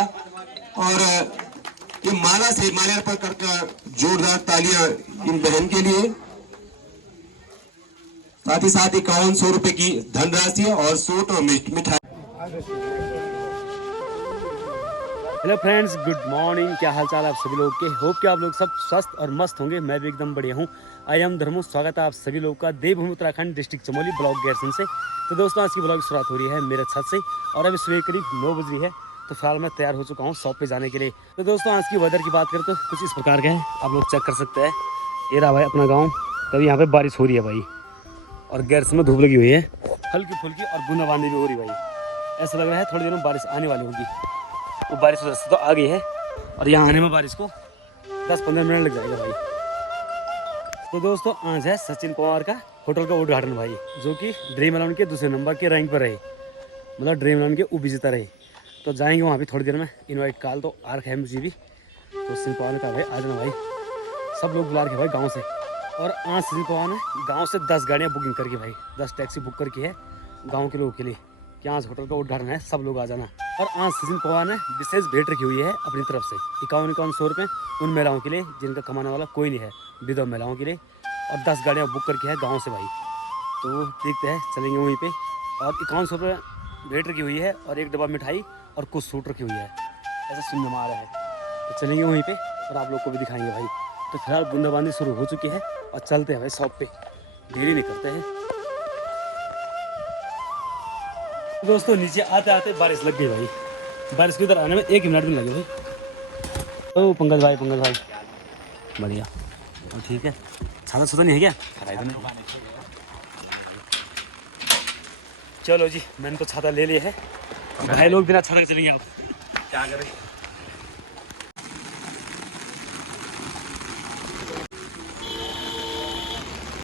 और ये माला से माल्यार्पण कर जोरदार तालियां इन बहन के लिए। साथ ही साथ 5100 रुपए की धनराशि और सूट और मिठाई। Hello friends, good morning. क्या हाल चाल आप सभी लोग के? होप कि आप लोग सब स्वस्थ और मस्त होंगे। मैं भी एकदम बढ़िया हूँ। I am Dharmu. स्वागत है आप सभी लोग का देवभूमि उत्तराखंड डिस्ट्रिक्ट चमोली ब्लॉग गैरसन से। तो दोस्तों, आज की ब्लॉग की शुरुआत हो रही है मेरे छत से और अभी सुबह करीब 9 बज रही है। तो फिलहाल मैं तैयार हो चुका हूँ शॉप पे जाने के लिए। तो दोस्तों, आज की वेदर की बात करें तो कुछ इस प्रकार का है, आप लोग चेक कर सकते हैं। ये रहा भाई अपना गाँव। तभी यहाँ पर बारिश हो रही है भाई, और गैरसन में धूप लगी हुई है हल्की फुल्की, और बूंदाबांदी भी हो रही है भाई। ऐसा लग रहा है थोड़ी देर में बारिश आने वाली होगी। वो बारिश उधर से तो आ गई है, और यहाँ आने में बारिश को 10-15 मिनट लग जाएगा भाई। तो दोस्तों, आज है सचिन पवार का होटल का उद्घाटन भाई, जो कि ड्रीम इलेवन के दूसरे नंबर के रैंक पर रहे, मतलब ड्रीम इलेवन के उपविजेता रहे। तो जाएंगे वहाँ भी थोड़ी देर में। इनवाइट कॉल तो आ रखा है मुझे भी। तो सचिन पवार ने कहा भाई आ जाना भाई, सब लोग बुला रखे भाई गाँव से। और आज सचिन पवार ने गाँव से 10 गाड़ियाँ बुकिंग करके भाई, 10 टैक्सी बुक करके है गाँव के लोगों के लिए कि आज होटल का उद्घाटन है, सब लोग आ जाना। और आज सचिन पवार ने विशेष भेंट रखी हुई है अपनी तरफ से 5100 रुपये उन महिलाओं के लिए जिनका कमाने वाला कोई नहीं है, विधवा महिलाओं के लिए। और 10 गाड़ियाँ बुक करके है गांव से भाई। तो देखते हैं, चलेंगे वहीं पे। और 5100 रुपये भेंट रखी हुई है, और एक डब्बा मिठाई और कुछ सूट रखी हुई है, ऐसा सुनने में आ रहा है। तो चलेंगे वहीं पर और आप लोग को भी दिखाएंगे भाई। तो फिलहाल बूंदाबांदी शुरू हो चुकी है और चलते हैं भाई शॉप पर, देरी नहीं करते हैं। दोस्तों, नीचे आते आते बारिश लग गई भाई। बारिश के उधर आने में 1 मिनट भी लगे भाई। ओ पंकज भाई बढ़िया। और ठीक है, छाता छुता नहीं है क्या? चलो जी, मैंने तो छाता ले लिया है। भाई लोग बिना छाता के चलेंगे, आप क्या करें।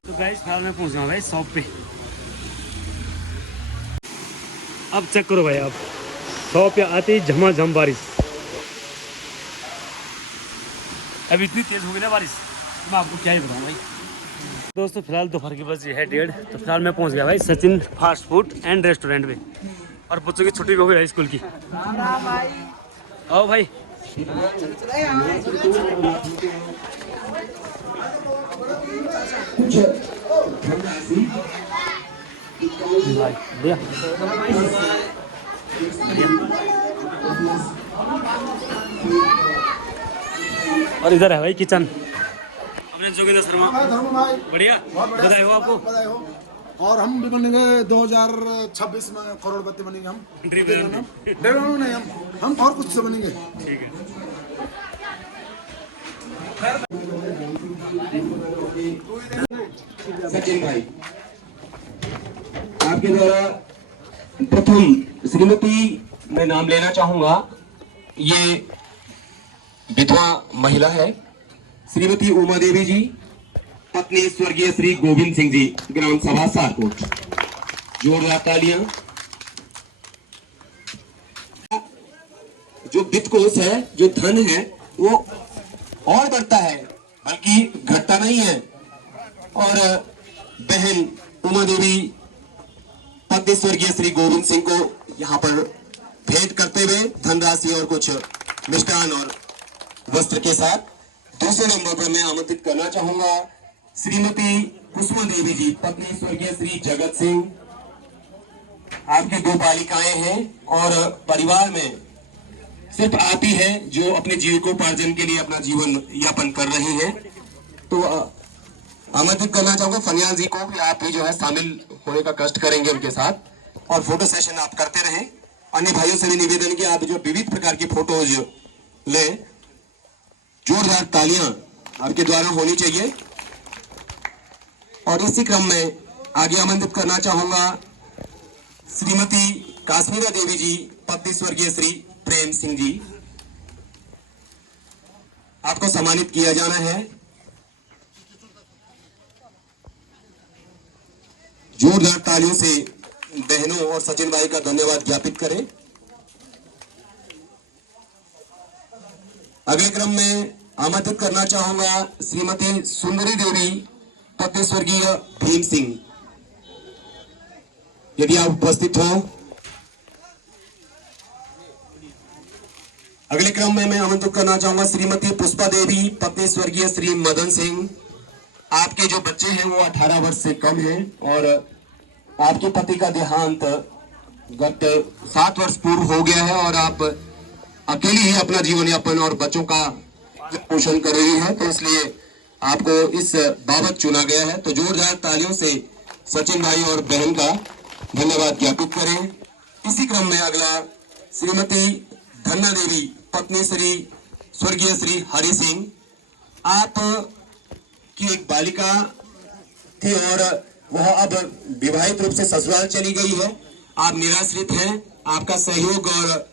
तो गाइस, फिलहाल मैं पहुंच गया भाई शॉप पे। अब चेक करो भाई, आप शॉप पे आते ही झमाझम बारिश। अब इतनी तेज हो गई ना बारिश, मैं आपको क्या ही बताऊं भाई। दोस्तों, फिलहाल दोपहर की बज है 1:30। तो फिलहाल मैं पहुंच गया भाई Sachin fast food and restaurant में। और बच्चों की छुट्टी भी हो गई है स्कूल की। आओ भाई। और इधर है भाई किचन, अपने जोगिंदर शर्मा। बढ़िया, बधाई हो आपको। बधाई हो। और हम भी बनेंगे 2026 में करोड़पति बनेंगे हम। ड्रीम नहीं, हम और कुछ से बनेंगे। ठीक है। सचिन भाई, आपके द्वारा प्रथम श्रीमती मैं नाम लेना चाहूंगा। ये विधवा महिला है, श्रीमती उमा देवी जी, पत्नी स्वर्गीय श्री गोविंद सिंह जी, ग्राम सभा सारकोट। जोरदार तालियां। जो वित्त कोष है, जो धन है, वो और बढ़ता है, बल्कि घटता नहीं है। और बहन उमा देवी पत्नी स्वर्गीय श्री गोविंद सिंह को यहाँ पर भेंट करते हुए धनराशि और कुछ मिष्ठान और वस्त्र के साथ दूसरे नंबर पर मैं आमंत्रित करना चाहूंगा श्रीमती कुसुमा देवी जी, पत्नी स्वर्गीय श्री जगत सिंह। आपकी 2 बालिकाएं हैं और परिवार में सिर्फ आप ही हैं जो अपने जीविकोपार्जन के लिए अपना जीवन यापन कर रही हैं। तो आमंत्रित करना चाहूंगा फनियाल जी को कि आप भी जो है शामिल होने का कष्ट करेंगे उनके साथ, और फोटो सेशन आप करते रहें। अन्य भाइयों से भी निवेदन कि आप जो विविध प्रकार की फोटोज लें, जोरदार तालियां आपके द्वारा होनी चाहिए। और इसी क्रम में आगे आमंत्रित करना चाहूंगा श्रीमती काश्मीरा देवी जी, पत्नी स्वर्गीय श्री प्रेम सिंह जी। आपको सम्मानित किया जाना है। जोरदार तालियों से बहनों और सचिन भाई का धन्यवाद ज्ञापित करें। अगले क्रम में आमंत्रित करना चाहूंगा श्रीमती सुंदरी देवी, पत्नी स्वर्गीय भीम सिंह। यदि आप उपस्थित हो। अगले क्रम में मैं आमंत्रित करना चाहूंगा श्रीमती पुष्पा देवी, पत्नी स्वर्गीय श्री मदन सिंह। आपके जो बच्चे हैं वो 18 वर्ष से कम हैं और आपके पति का देहांत गत 7 वर्ष पूर्व हो गया है और आप अकेली ही अपना जीवन यापन और बच्चों का पोषण कर रही है, तो इसलिए आपको इस बाबत चुना गया है। तो जोरदार तालियों से सचिन भाई और बहन का धन्यवाद ज्ञापित करें। इसी क्रम में अगला श्रीमती धन्ना देवी, पत्नी श्री स्वर्गीय श्री हरि सिंह। आप की एक बालिका थी और वह अब विवाहित रूप से ससुराल चली गई है। आप निराश्रित हैं, आपका सहयोग और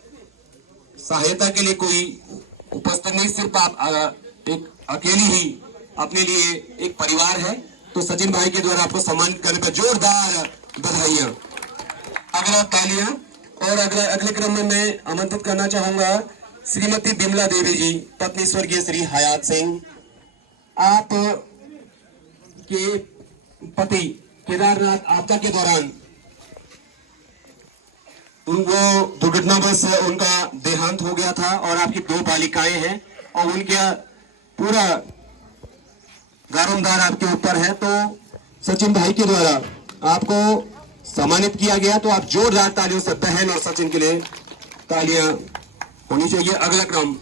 सहायता के लिए कोई उपस्थित नहीं, सिर्फ आप एक अकेली ही अपने लिए एक परिवार है। तो सचिन भाई के द्वारा आपको सम्मानित करने पर जोरदार बधाइयां, अगला तालियां। और अगले क्रम में मैं आमंत्रित करना चाहूंगा श्रीमती बिमला देवी जी, पत्नी स्वर्गीय श्री हयात सिंह। आप के पति केदारनाथ आपदा के दौरान उनको दुर्घटनावश उनका देहांत हो गया था और आपकी 2 बालिकाएं हैं और उनका पूरा गारंदार आपके ऊपर है। तो सचिन भाई के द्वारा आपको सम्मानित किया गया, तो आप जोरदार तालियों से बहन और सचिन के लिए तालियां होनी चाहिए। अगला क्रम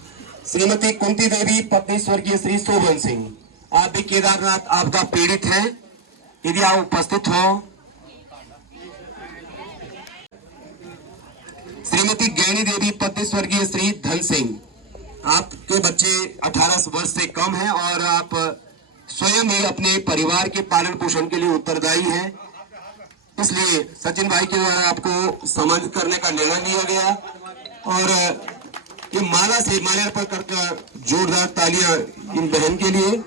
श्रीमती कुंती देवी, पत्नी स्वर्गीय श्री शोभन सिंह। आप भी केदारनाथ आपदा पीड़ित हैं, यदि आप उपस्थित हो। श्रीमती गैनी देवी, पत्नी स्वर्गीय श्री धन सिंह। आपके बच्चे 18 वर्ष से कम हैं और आप स्वयं ही अपने परिवार के पालन पोषण के लिए उत्तरदायी हैं, इसलिए सचिन भाई के द्वारा आपको सम्मानित करने का निर्णय लिया गया। और ये माला से माल्यार्पण करके जोरदार तालियां इन बहन के लिए।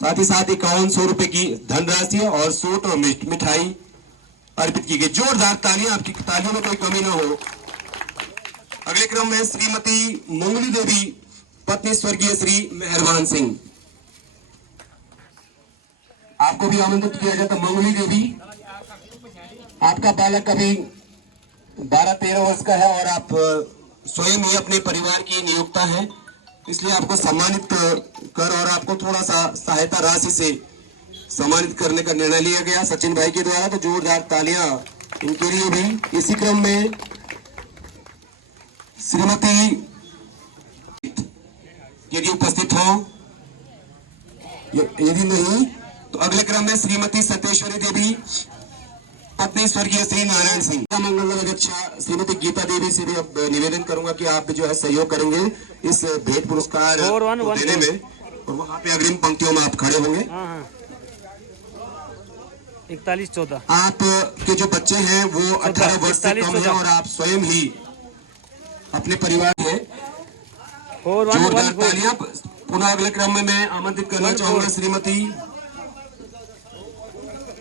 साथ ही साथ 5100 रुपए की धनराशि और सूट और मिठाई अर्पित की गई। जोरदार तालियां, आपकी तालियों में कोई कमी ना हो। अगले क्रम में श्रीमती मंगली देवी, पत्नी स्वर्गीय श्री मेहरबान सिंह। आपको भी आमंत्रित किया जाता। मंगली देवी, आपका बालक अभी 12-13 वर्ष का है और आप स्वयं ही अपने परिवार की नियोक्ता हैं, इसलिए आपको सम्मानित कर और आपको थोड़ा सा सहायता राशि से सम्मानित करने का निर्णय लिया गया सचिन भाई के द्वारा। तो जोरदार तालियां इनके लिए भी। इसी क्रम में श्रीमती, यदि उपस्थित हो, यदि नहीं तो अगले क्रम में श्रीमती सत्येश्वरी देवी, पत्नी स्वर्गीय श्री नारायण सिंह। मंगल अध्यक्ष श्रीमती गीता देवी से भी अब निवेदन करूंगा कि आप जो है सहयोग करेंगे इस भेंट पुरस्कार देने में, और वहाँ पे अग्रिम पंक्तियों में आप खड़े होंगे। 41-14। आप के जो बच्चे हैं वो 18 वर्ष से कम है और आप स्वयं ही अपने परिवार है। जोरदार तालियां। पुनः अगले क्रम में मैं आमंत्रित करना चाहूंगा श्रीमती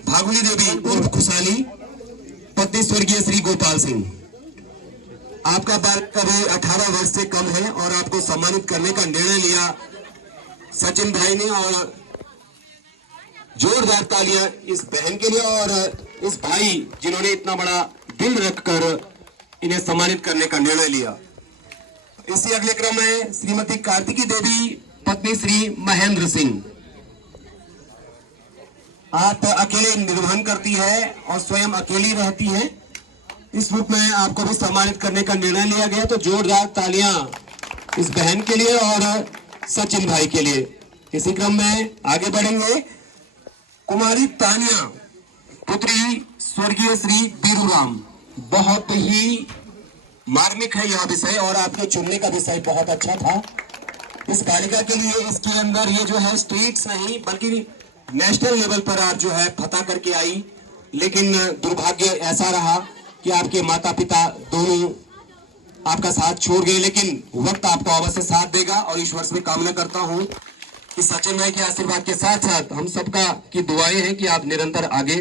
भागुली देवी उर्फ खुशाली, पत्नी स्वर्गीय श्री गोपाल सिंह। आपका बालक अभी 18 वर्ष से कम है और आपको सम्मानित करने का निर्णय लिया सचिन भाई ने, और जोरदार तालियां इस बहन के लिए और इस भाई जिन्होंने इतना बड़ा दिल रखकर इन्हें सम्मानित करने का निर्णय लिया। इसी अगले क्रम में श्रीमती कार्तिकी देवी, पत्नी श्री महेंद्र सिंह। आप अकेले निर्वहन करती है और स्वयं अकेली रहती है, इस रूप में आपको भी सम्मानित करने का निर्णय लिया गया। तो जोरदार तालियां इस बहन के लिए और सचिन भाई के लिए। इसी क्रम में आगे बढ़ेंगे। कुमारी तानिया, पुत्री स्वर्गीय श्री बीरूराम। बहुत ही मार्मिक है यह विषय और आपके चुनने का विषय बहुत अच्छा था इस बालिका के लिए। इसके अंदर ये जो है स्टेट्स नहीं बल्कि नेशनल लेवल पर आप जो है फतह करके आई, लेकिन दुर्भाग्य ऐसा रहा कि आपके माता पिता दोनों आपका साथ छोड़ गए, लेकिन वक्त आपको अवश्य साथ देगा। और ईश्वर से कामना करता हूं कि सचिन भाई के आशीर्वाद के साथ साथ हम सबका की दुआएं हैं कि आप निरंतर आगे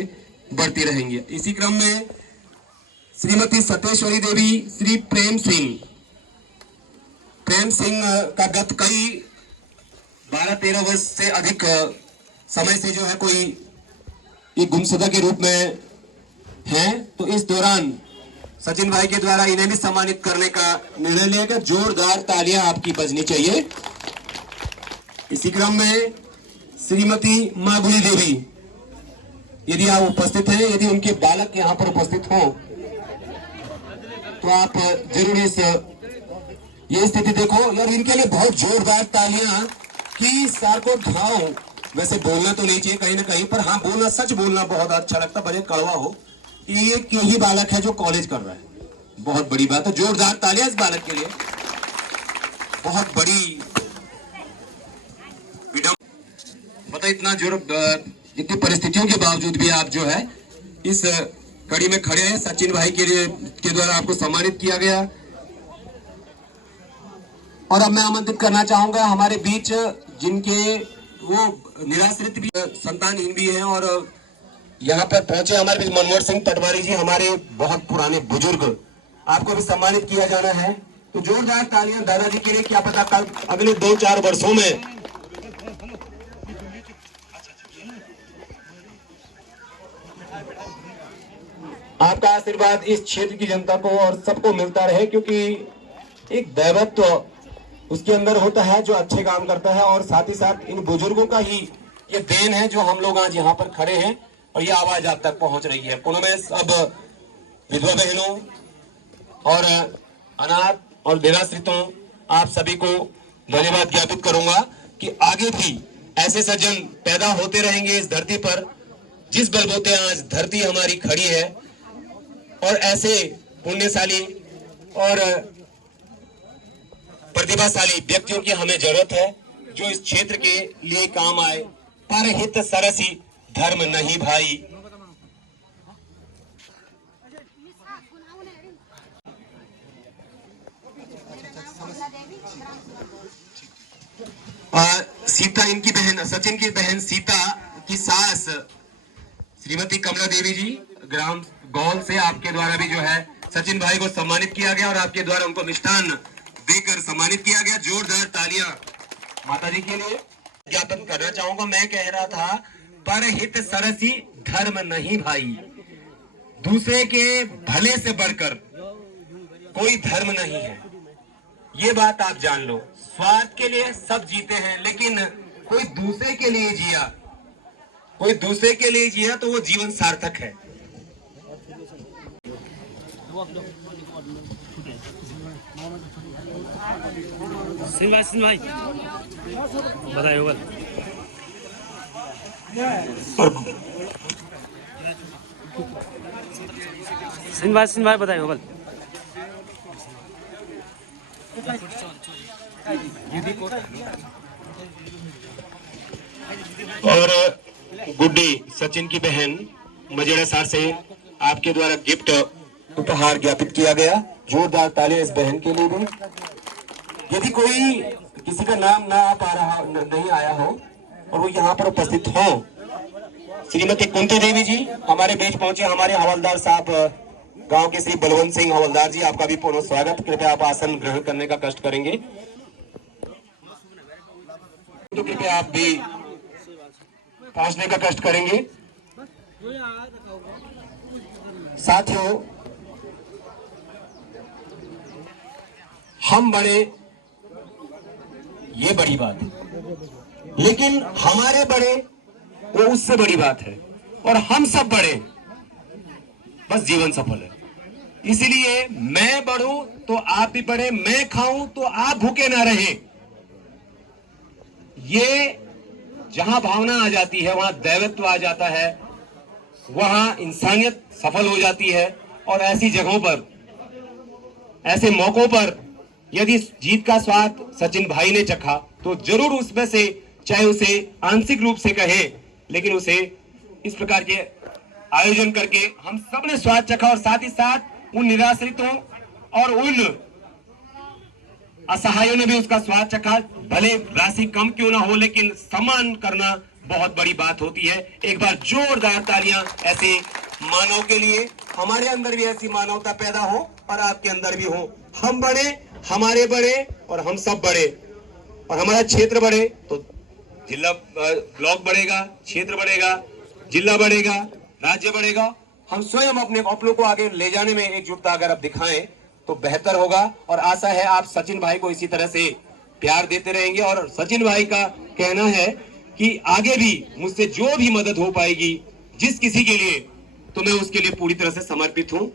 बढ़ती रहेंगे। इसी क्रम में श्रीमती सत्येश्वरी देवी, श्री प्रेम सिंह। प्रेम सिंह का गत कई 12-13 वर्ष से अधिक समय से जो है कोई एक गुमशुदा के रूप में है, तो इस दौरान सचिन भाई के द्वारा इन्हें भी सम्मानित करने का निर्णय लिया गया। जोरदार तालियां आपकी बजनी चाहिए। इसी क्रम में श्रीमती माधुरी देवी, यदि आप उपस्थित हैं, यदि उनके बालक यहाँ पर उपस्थित हो तो आप जरूर ये स्थिति देखो यार, इनके लिए बहुत जोरदार तालियां कि सार को धाओ। वैसे बोलना तो नहीं चाहिए कहीं ना कहीं, पर हाँ बोलना, सच बोलना बहुत अच्छा लगता, भले कड़वा हो। ये यही बालक है जो कॉलेज कर रहा है, बहुत बड़ी बात है। जोरदार तालियां इस बालक के लिए। बहुत बड़ी पता, इतनी परिस्थितियों के बावजूद भी आप जो है इस कड़ी में खड़े हैं। सचिन भाई के द्वारा आपको सम्मानित किया गया। और अब मैं आमंत्रित करना चाहूंगा हमारे बीच जिनके वो निराश्रित भी, संतानहीन भी हैं, और यहाँ पर पहुंचे हमारे बीच मनमोहन सिंह पटवारी जी, हमारे बहुत पुराने बुजुर्ग, आपको भी सम्मानित किया जाना है। तो जोरदार तालियां दादाजी के लिए। क्या पता कल अगले 2-4 वर्षों में आपका आशीर्वाद इस क्षेत्र की जनता को और सबको मिलता रहे, क्योंकि एक दैवत्व उसके अंदर होता है जो अच्छे काम करता है। और साथ ही साथ इन बुजुर्गों का ही ये देन है जो हम लोग आज यहाँ पर खड़े हैं और ये आवाज आप तक पहुंच रही है। पुनः मैं सब विधवा बहनों और अनाथ और निराश्रितों, आप सभी को धन्यवाद ज्ञापित करूंगा कि आगे भी ऐसे सज्जन पैदा होते रहेंगे इस धरती पर, जिस बलबूते आज धरती हमारी खड़ी है। और ऐसे पुण्यशाली और प्रतिभाशाली व्यक्तियों की हमें जरूरत है जो इस क्षेत्र के लिए काम आए। परहित सरसी धर्म नहीं भाई। सीता इनकी बहन, सचिन की बहन सीता की सास श्रीमती कमला देवी जी ग्राम गौल से, आपके द्वारा भी जो है सचिन भाई को सम्मानित किया गया और आपके द्वारा उनको मिष्ठान देकर सम्मानित किया गया। जोरदार तालियां माता जी के लिए ज्ञापन करना चाहूंगा। मैं कह रहा था परहित सरसी धर्म नहीं भाई। दूसरे के भले से बढ़कर कोई धर्म नहीं है, ये बात आप जान लो। स्वार्थ के लिए सब जीते हैं, लेकिन कोई दूसरे के लिए जिया, कोई दूसरे के लिए जिया तो वो जीवन सार्थक है। सिंह भाई बताइए बल। सिंह भाई बताइए बल। और गुड्डी सचिन की बहन मजेड़ा सार से आपके द्वारा गिफ्ट उपहार ज्ञापित किया गया। जोरदार तालियां इस बहन के लिए भी। यदि कोई किसी का नाम ना आ पा रहा, नहीं आया हो और वो यहाँ पर उपस्थित हो, श्रीमती कुंती देवी जी हमारे बीच पहुंचे। हमारे हवलदार साहब गांव के श्री बलवंत सिंह हवलदार जी, आपका भी पुनः स्वागत। कृपया आप आसन ग्रहण करने का कष्ट करेंगे। तो कृपया आप भी पहुंचने का कष्ट करेंगे। साथियों, हम बड़े, ये बड़ी बात है, लेकिन हमारे बड़े वो उससे बड़ी बात है। और हम सब बड़े, बस जीवन सफल है। इसीलिए मैं बढ़ूं तो आप भी बढ़े, मैं खाऊं तो आप भूखे ना रहे। ये जहां भावना आ जाती है वहां दैवत्व आ जाता है, वहां इंसानियत सफल हो जाती है। और ऐसी जगहों पर, ऐसे मौकों पर यदि जीत का स्वाद सचिन भाई ने चखा तो जरूर उसमें से, चाहे उसे आंशिक रूप से कहे, लेकिन उसे इस प्रकार के आयोजन करके हम सब ने स्वाद चखा। और साथ ही साथ उन निराश्रितों और उन असहायों ने भी उसका स्वाद चखा। भले राशि कम क्यों ना हो, लेकिन सम्मान करना बहुत बड़ी बात होती है। एक बार जोरदार तालियां ऐसे मानव के लिए। हमारे अंदर भी ऐसी मानवता पैदा हो और आपके अंदर भी हो। हम बड़े, हमारे बड़े और हम सब बड़े, और हमारा क्षेत्र बढ़े तो जिला ब्लॉक बढ़ेगा, क्षेत्र बढ़ेगा, जिला बढ़ेगा, राज्य बढ़ेगा हम स्वयं अपने आप लोग को आगे ले जाने में एकजुटता अगर आप दिखाएं तो बेहतर होगा। और आशा है आप सचिन भाई को इसी तरह से प्यार देते रहेंगे। और सचिन भाई का कहना है कि आगे भी मुझसे जो भी मदद हो पाएगी जिस किसी के लिए, तो मैं उसके लिए पूरी तरह से समर्पित हूं।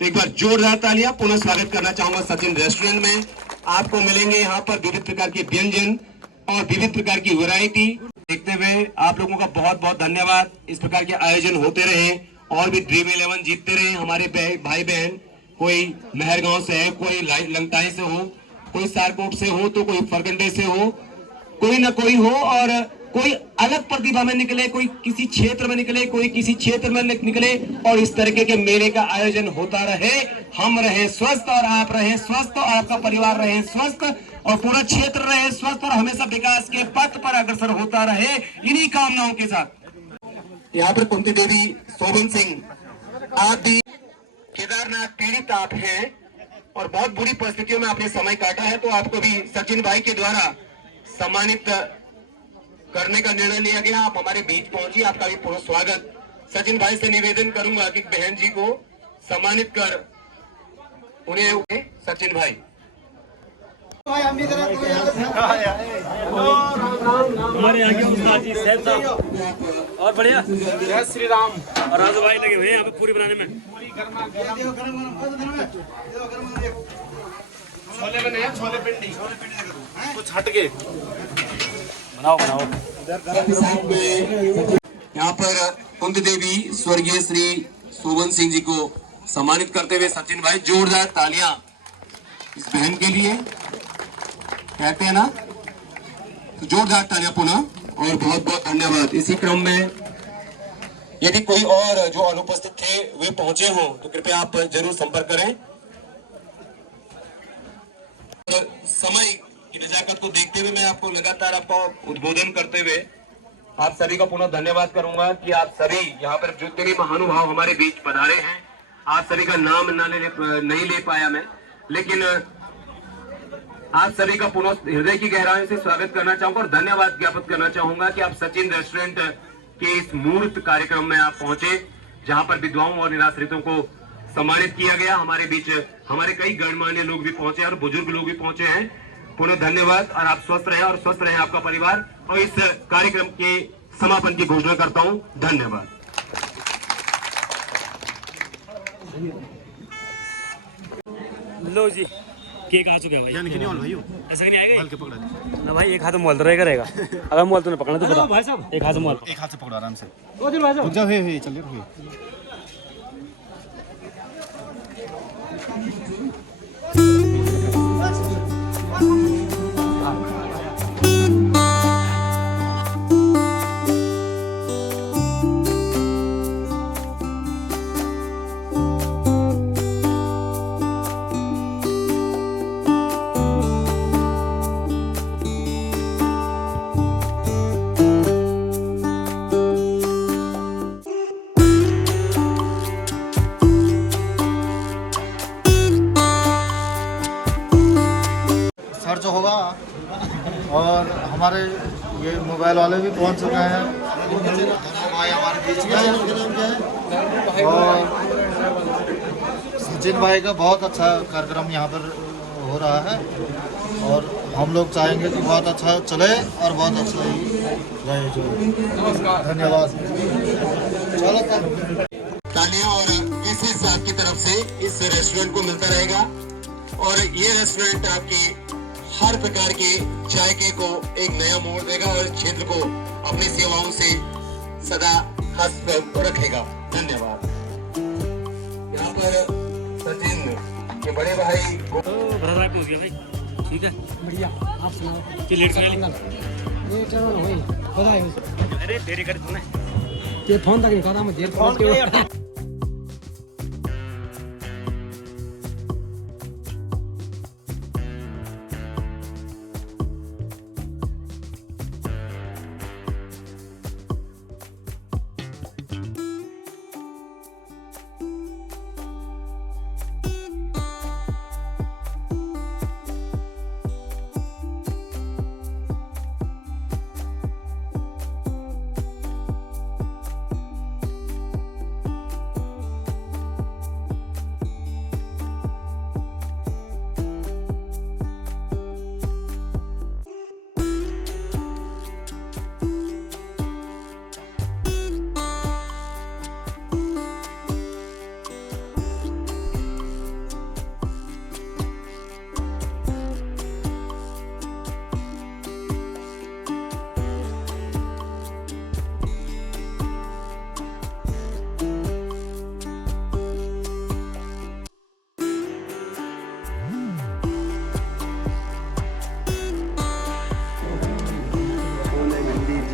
तो एक बार जोरदार तालियां। पुनः स्वागत करना चाहूंगा सचिन रेस्टोरेंट में। आपको मिलेंगे यहाँ पर विविध प्रकार के व्यंजन और विविध प्रकार की वैरायटी। देखते हुए आप लोगों का बहुत बहुत धन्यवाद। इस प्रकार के आयोजन होते रहे और भी ड्रीम 11 जीतते रहे हमारे भाई बहन। कोई मेहरगांव से है, कोई लंगटाई से हो, कोई सारकोट से हो, तो कोई फरगंडे से हो, कोई ना कोई हो। और कोई अलग प्रतिभा में निकले, कोई किसी क्षेत्र में निकले, कोई किसी क्षेत्र में निकले। और इस तरीके के मेले का आयोजन होता रहे। हम रहे स्वस्थ और आप रहे स्वस्थ और आपका परिवार रहे स्वस्थ और पूरा क्षेत्र रहे स्वस्थ और हमेशा विकास के पथ पर अग्रसर होता रहे, इन्हीं कामनाओं के साथ। यहाँ पर कुंती देवी, शोभन सिंह, आप भी केदारनाथ पीड़ित आप हैं और बहुत बुरी परिस्थितियों में आपने समय काटा है, तो आपको भी सचिन भाई के द्वारा सम्मानित करने का निर्णय लिया गया। आप हमारे बीच पहुंची, आपका भी पूरा स्वागत। सचिन भाई से निवेदन करूंगा कि बहन जी को सम्मानित कर उन्हें सचिन भाई। हमारे यहाँ के उस्ताद जी सैफ साहब और बढ़िया जय श्री राम। और राजू भाई लगे हुए हैं यहाँ पे पूरी बनाने में। छोले बने हैं, छोले पिंडी कुछ हट के बनाओ बनाओ। यहाँ पर कुंती देवी स्वर्गीय श्री शोभन सिंह जी को सम्मानित करते हुए सचिन भाई, जोरदार तालियां इस बहन के लिए कहते हैं ना, तो जोरदार तालियां पुनः और बहुत बहुत धन्यवाद। इसी क्रम में यदि कोई और जो अनुपस्थित थे वे पहुंचे हों तो कृपया आप जरूर संपर्क करें। समय की नजाकत को देखते हुए मैं आपको लगातार आपका उद्बोधन करते हुए आप सभी का पुनः धन्यवाद करूंगा कि आप सभी यहाँ पर जितने भी महानुभाव हमारे बीच पधारे हैं, आप सभी का नाम नहीं ले पाया मैं, लेकिन आप सभी का पुनः हृदय की गहराई से स्वागत करना चाहूंगा और धन्यवाद ज्ञापित करना चाहूंगा कि आप सचिन रेस्टोरेंट के इस मूर्त कार्यक्रम में आप पहुंचे, जहां पर विधवाओं और निराश्रितों को सम्मानित किया गया। हमारे बीच हमारे कई गणमान्य लोग भी पहुंचे और बुजुर्ग लोग भी पहुंचे हैं। पुनः धन्यवाद और आप स्वस्थ रहे और स्वस्थ रहे आपका परिवार। और इस कार्यक्रम के समापन की घोषणा करता हूं। धन्यवाद। लो जी, केक आ चुका है भाई। भाई ऐसा नहीं आएगा के पकड़ा ना भाई। एक हाथ में मोल रहेगा अगर मोल तो नहीं पकड़ना तो भाई साहब एक हाथ से मोल। एक हाथ से पकड़ो आराम से। भाई साहब चलिए जो होगा। और हमारे ये मोबाइल वाले भी पहुंच चुके हैं, भाई हमारे बीच में। और सचिन भाई का बहुत अच्छा कार्यक्रम यहाँ पर हो रहा है और हम लोग चाहेंगे कि बहुत अच्छा चले और बहुत अच्छा ही रहे। जो नमस्कार, धन्यवाद। चलो तालियां और विशेष आपकी तरफ से इस रेस्टोरेंट को मिलता रहेगा। और ये रेस्टोरेंट आपकी हर प्रकार के चाय को एक नया मोड़ देगा और क्षेत्र को अपनी सेवाओं से सदा हस्त रखेगा। धन्यवाद। यहाँ पर सचिन के बड़े भाई पहुंच गया भाई। ठीक है, बढ़िया। आप सुनाओ। कि लेट से बधाई। अरे देरी कर तूने ये फोन तक नहीं करा मैं देर फोन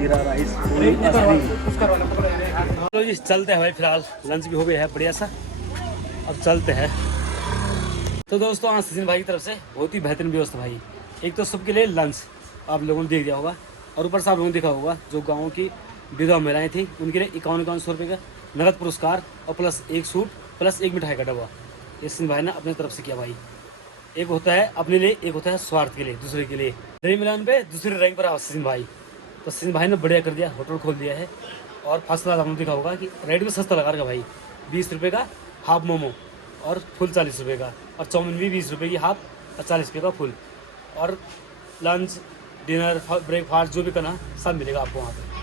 जीरा राइस तो जी चलते हैं भाई। फिलहाल लंच भी हो गया है बढ़िया सा, अब चलते हैं। तो दोस्तों आज सचिन भाई की तरफ से बहुत ही बेहतरीन व्यवस्था भाई। एक तो सबके लिए लंच आप लोगों ने देख दिया होगा, और ऊपर से आप लोगों ने देखा होगा जो गाँव की विधवा महिलाएँ थी उनके लिए 5100 रुपये का नगद पुरस्कार और प्लस एक सूट प्लस एक मिठाई का डब्बा ये सचिन भाई ने अपनी तरफ से किया भाई। एक होता है अपने लिए, एक होता है स्वार्थ के लिए, दूसरे के लिए। दही मिलान पे दूसरे रैंक पर आओ सचिन भाई। तो सचिन भाई ने बढ़िया कर दिया, होटल खोल दिया है। और फर्स्ट क्लास आपने देखा होगा कि रेट भी सस्ता लगा रखा भाई। 20 रुपये का हाफ मोमो और फुल 40 रुपये का, और चाउमीन भी 20 रुपये की हाफ और 40 रुपये का फुल। और लंच डिनर ब्रेकफास्ट जो भी करना सब मिलेगा आपको वहाँ पर।